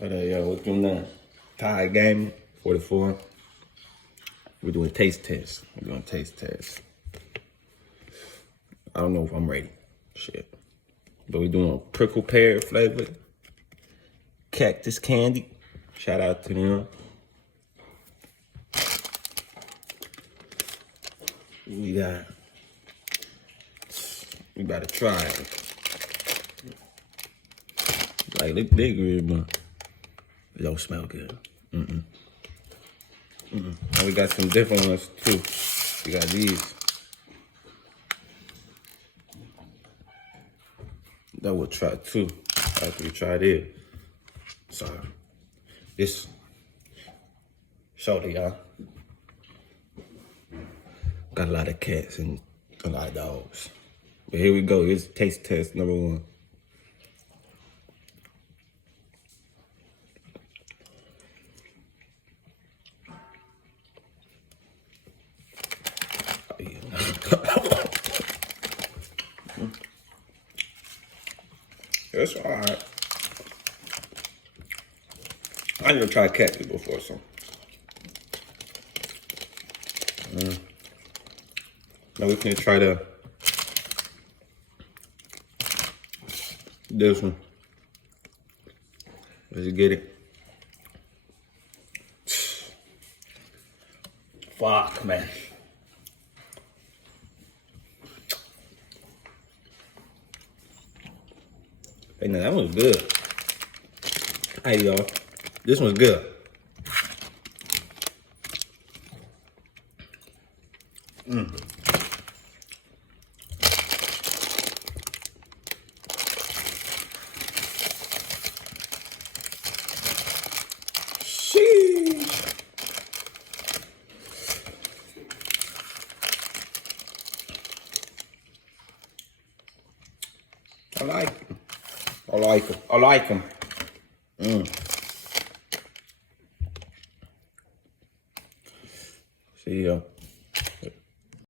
But yo, what's going on? Thai Gaming 44. We're doing taste tests. I don't know if I'm ready. Shit. But we're doing prickle pear flavor. Cactus candy. Shout out to them. We about to try it. Like, look good, but it don't smell good. And we got some different ones too. We got these. That we'll try too after we try this. So this shorty, y'all. Got a lot of cats and a lot of dogs. But here we go. Here's taste test number 1. It's all right. I never tried Cactus before, so. Now we can try this one. Let's get it. Fuck, man. Hey, now that one's good. Hey, y'all. This one's good. Sheesh. I like them. See ya.